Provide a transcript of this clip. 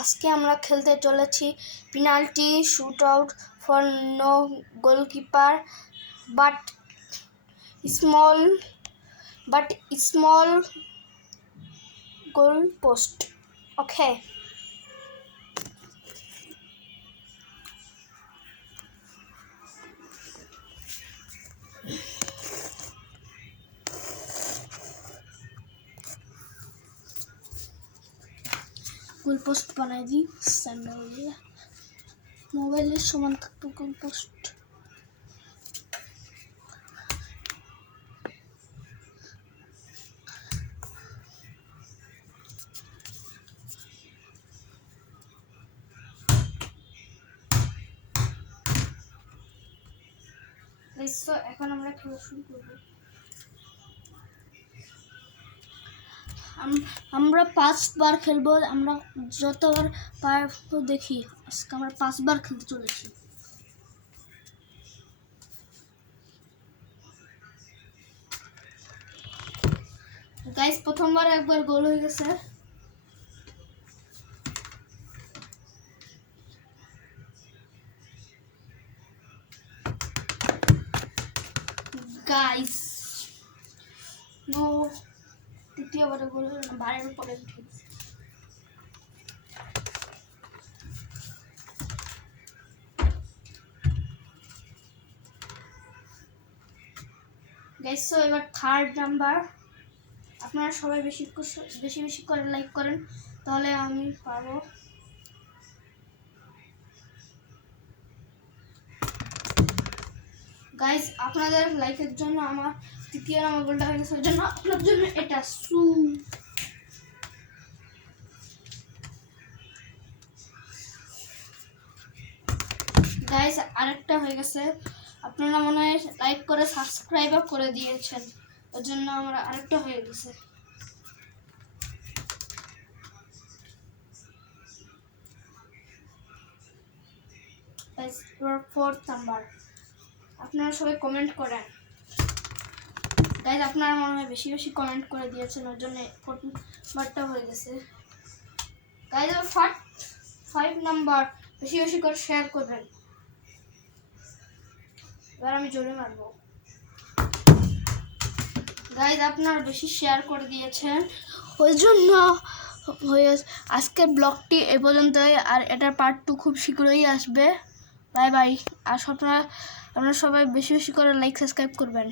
আজকে আমরা খেলতে চলেছি penalty shoot out for no goalkeeper but small goal post. Okay, goal post বানাই দিই। মোবাইলের সমান থাকতো গোল পোস্ট। এখন আমরা খেলা শুরু করব। আমরা 5 বার খেলবো। আমরা যতবার পারবো দেখি। আজকে আমরা 5 বার খেলতে চলেছি। গাইস, প্রথমবার একবার গোল হয়ে গেছে। গাইস, নো, দ্বিতীয়বার গোল হলো না, বারের উপরে উঠে গেছে। গাইস, তো এবার থার্ড নাম্বার। আপনারা সবাই বেশি করে লাইক করেন, তাহলে আমি পারবো। গাইস, আপনাদের লাইকের জন্য আমার তৃতীয় নাম্বার গোলটা হয়ে গেছে। ওই জন্য আপনার জন্য এটা গাইস, আরেকটা হয়ে গেছে। আপনারা মনে হয় লাইক করে সাবস্ক্রাইবও করে দিয়েছেন, ওই জন্য আমার আরেকটা হয়ে গেছে। Guys, fourth number. আপনারা সবাই কমেন্ট করেন। গাইস, আপনারা মনে হয় বেশি কমেন্ট করে দিয়েছেন, ওই জন্য ফোর্থ নাম্বারটা হয়ে গেছে। গাইস, 5 নাম্বার। বেশি করে শেয়ার করবেন। এবার আমি জোরে মারবো। গাইস, আপনারা বেশি শেয়ার করে দিয়েছেন, ওই জন্য আজকের ব্লগটি এ পর্যন্তই। আর এটার পার্ট 2 খুব শীঘ্রই আসবে। Bye bye. আর আপনারা সবাই বেশি করে লাইক সাবস্ক্রাইব করবেন।